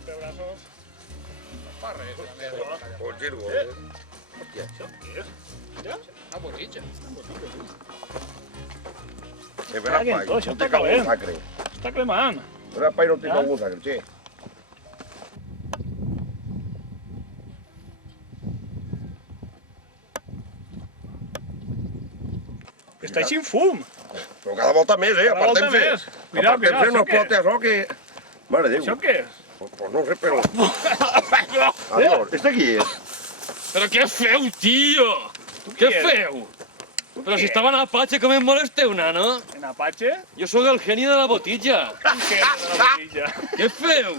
antebrazos. No fa res. Pot ser-ho, Hòstia. Això què és? Ja? Una botitxa. Verà, pai, Això no està té cago calent. sacre. Està cremant. Verà, pai, no té cago sacre, sí. Està així en fum. Però cada volta més, Cada volta Apartem-se. més. Mira, Apartem-se, això no què pot això que... Mare de Déu. Això què és? Pues no sé, però... Adiós, este qui és? Però què feu, tio? Tu Què qui eres? feu? Però si estava en Apache, com em molesteu, nano? En Apache? Jo sóc el geni de la botitja. Quin genio de la botilla. Què feu?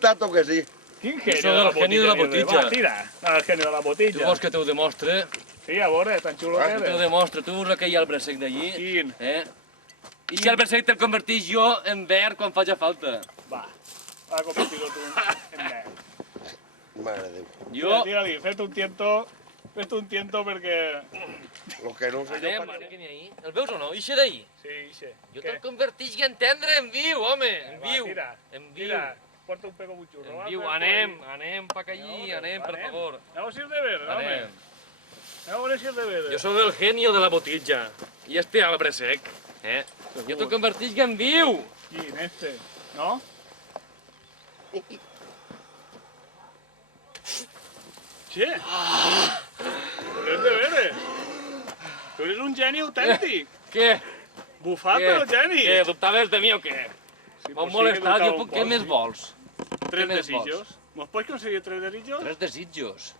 Tanto que sí. Quin Jo genio soc de la el genio de la botilla. botilla. Va, tira. El genio de la Tu botilla. vols que t'ho demostre? Sí, a veure, tan xulo que Que t'ho eres. demostre. Tu veus aquell arbre sec d'allí? Quin? I si arbre sec te'l converteix jo en verd quan faci falta? Va, va a convertir-lo tu en verd. Mare de Déu. Jo... Digue-li, fes un tiento perquè... Lo que no sé jo... Anem, anem, que n'hi ha ahí. El veus o no? Ixe d'ahí? Sí, ixe. Jo Què? te'l converteix en tendre, en viu, home, en Va, viu. tira, En viu. tira. Porta un pego butxurro. En va, viu, per anem, ahí. anem pa allí, anem, per favor. Aneu a si és de verd, home. Anem. Aneu a veure si és de verd. Jo sóc el genio de la botitja. I este arbre sec, Jo te'l converteix en viu. Quin, este? No? Che! Però és de veres. Tu eres un geni autèntic. Què? Bufat, però geni. Què, dubtaves de mi o què? Sí, M'has pues sí que molestat, dubtava jo un puc, poc, què més sí. vols? Tres més desitjos. Mos pots conseguir tres desitjos? 3 desitjos.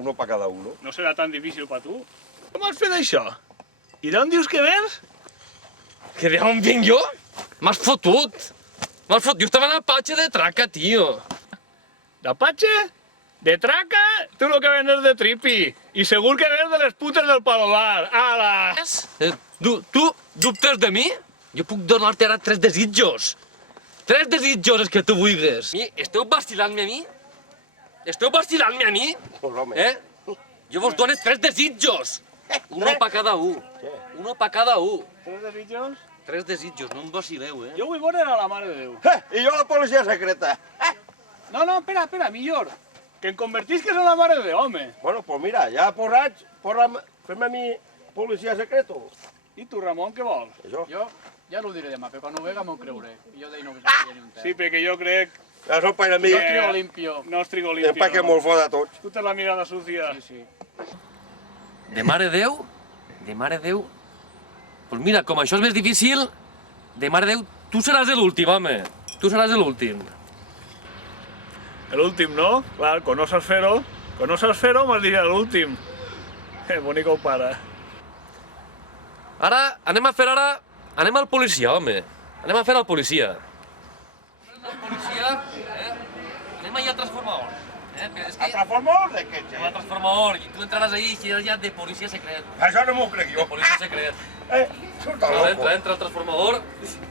Uno para cada uno. No serà tan difícil per tu. Com has fet això? I d'on dius que vens? Que d'on vinc jo? M'has fotut. M'has fotut. Jo estava en Apache de traca, tio. D'Apache? De traca? Tu lo que ven és de tripi. I segur que ves de les putes del Palomar. Ala! Tu dubtes de mi? Jo puc donar-te ara 3 desitjos. 3 desitjos és que tu vulguis. Esteu vacilant-me a mi? Esteu vacilant-me a mi? Pues home. Jo vos dono 3 desitjos. Uno pa cada un. Uno pa cada un. Tres desitjos? 3 desitjos, no em vacileu, Jo vull veure a la Mare de Déu. I jo la policia secreta. No, espera, millor. Que em convertisques en la Mare de Déu, home. Bueno, pues mira, ja posats, fem-me a mi policia secreto. I tu, Ramon, què vols? Això. Jo ja no ho diré demà, però quan ho vega m'ho creuré. I jo d'ahir no veig ni un Sí, perquè jo crec... Ja som per a mi. No trigo limpio. No es trigo I limpio. empaque molt fort a tots. Tu tens la mirada sucia. Sí, sí. De Mare Déu? De Mare Déu? Pues mira, com això és més difícil, de Mare Déu, tu seràs l'últim, home. Tu seràs l'últim. L'últim, no? Clar, con no saps fer-ho, m'has dit l'últim. Bonic ho para. Ara, anem al policia, home. Anem a fer al policia. Al policia, anem allà al transformador. A transformador de què, Al transformador, i tu entraràs ahí i seràs ja de policia secret. Això no m'ho crec De jo. policia secret. Surt el loco. Entra al transformador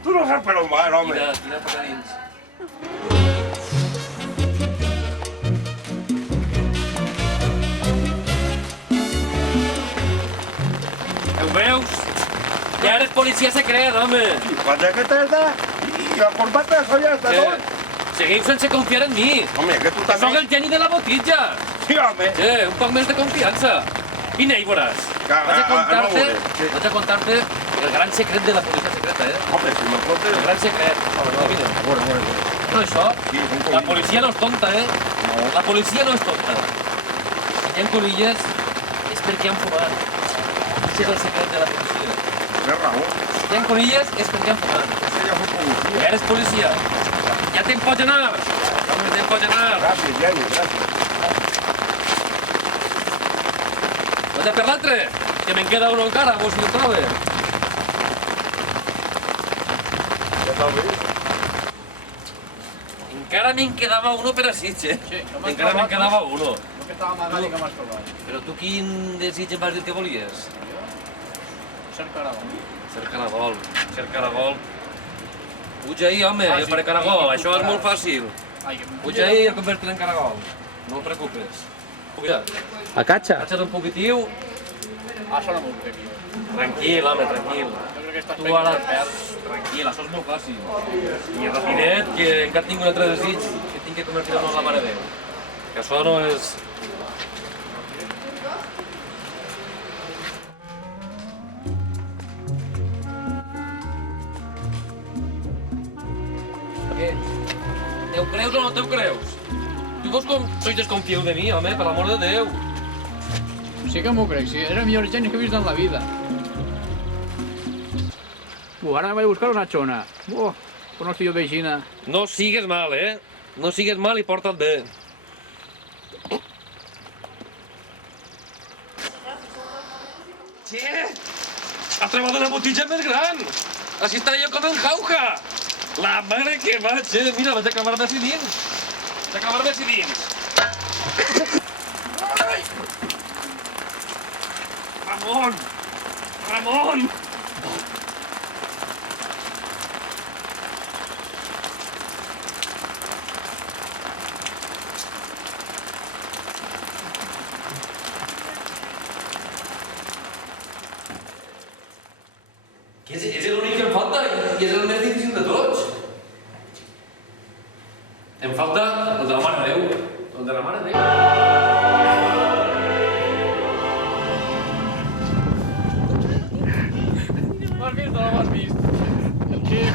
Tu no saps per on vas, i home. tira per allà dins. Ho veus? Ja eres policia secret, home. La jaqueta és de... I la corbata, això ja està tot. Seguiu sense confiar en mi. Home, que tu Soc també... el geni de la botitja. Sí, home. Un poc més de confiança. Vine i veuràs. no veuré. Vaig a contar-te el gran secret de la policia secreta, Home, si me El fotes... gran secret. Mira, no, això, Sí, és un la colillo. policia no és tonta, La policia no és tonta. Si hi ha colilles és perquè han fumat. Això és el secret de la policia. Tens raó. Si hi ha colilles és perquè han fumat. És que ja soc policia. Ja eres policia. Ja te'n pots anar. Ja te'n pots anar. Gràcies, Geni, gràcies. Vaig per l'altre, que me'n queda uno encara, vos si el trobe. Ja t'ho vist? Encara me'n quedava uno per a Sitges. Sí, no m'has Encara me'n trobat, quedava uno. El que estava amagat i que m'has trobat. Però tu quin desig em vas dir que volies? Ser caragol. Ser caragol, ser caragol. Puja ahí, home, Ah, sí, per caragol, ahí això és pujaràs. molt fàcil. Ai, que Puja ahí i el convertiré en caragol. No et preocupes. Puja. Acatxa. Agacha't un poquitiu. Això no m'ho crec jo. Tranquil, home, tranquil. Jo crec que estàs Tu ara, tranquil, això és molt fàcil. I rapidet, que encara tinc un altre desig que que convertir-nos en la Mare de Déu. Que això no és... Què? Teu creus o no teu creus? Tu vos com sois desconfieu de mi, home, per l'amor de Déu. Sí que m'ho crec, sí. És el millor geni que he vist en la vida. Ara me vaig a buscar una xona. Però no estic jo veixina. No sigues mal, eh? No sigues mal i porta't bé. Che! Ha trobat una botella més gran! Així estaré jo com en Jauja! La mare que va, che! Mira, vaig a clavar-me així dins! Vaig a clavar-me així dins! Ramon! Ramon! Que és l'únic que em falta i és el més difícil de tots. Em falta el de la Mare de Déu. El de la Mare de Déu. M'has vist o no m'has vist? El Quim.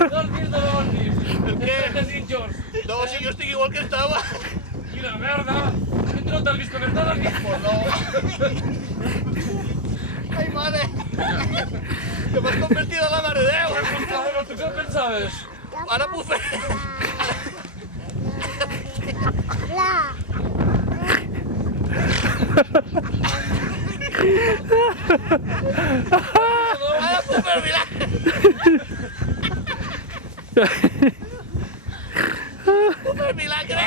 No has vist o no has vist? El què? Desitjos. No, si jo estic igual que estava. Quina merda! Que tu no t'has vist com estàs aquí? Pues no. Ai, mare. Que m'has convertit en la Mare de Déu. Però tu què pensaves? Ara puc fer... Ara puc fer milagre. Puc fer milagre.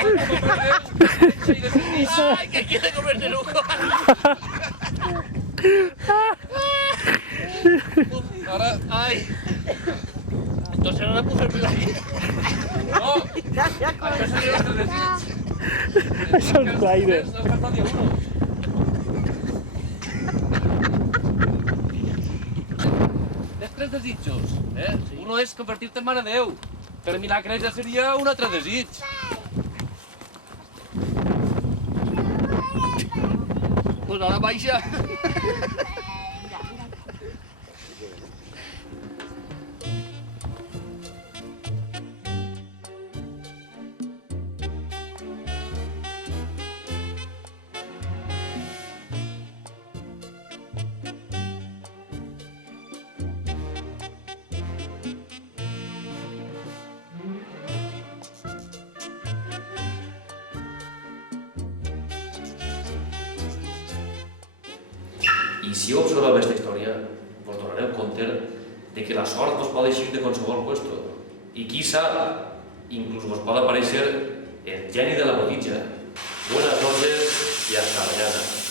Ai, que quiere comerte lujo. Ara... Ai. Entonces ahora puc fer milagre. No! Això seria el desig. Això és l'aire. Has gastat ja uno. Tens tres desitjos, eh? Uno és convertir-te en Mare de Déu. Per milagre ja seria un altre desig. Pues ara baixa. I si heu observat aquesta història, vos donareu compte de que la sort vos pot eixir de qualsevol puesto. I qui sap, inclús vos pot aparèixer el geni de la botija. Buenas noches y hasta mañana.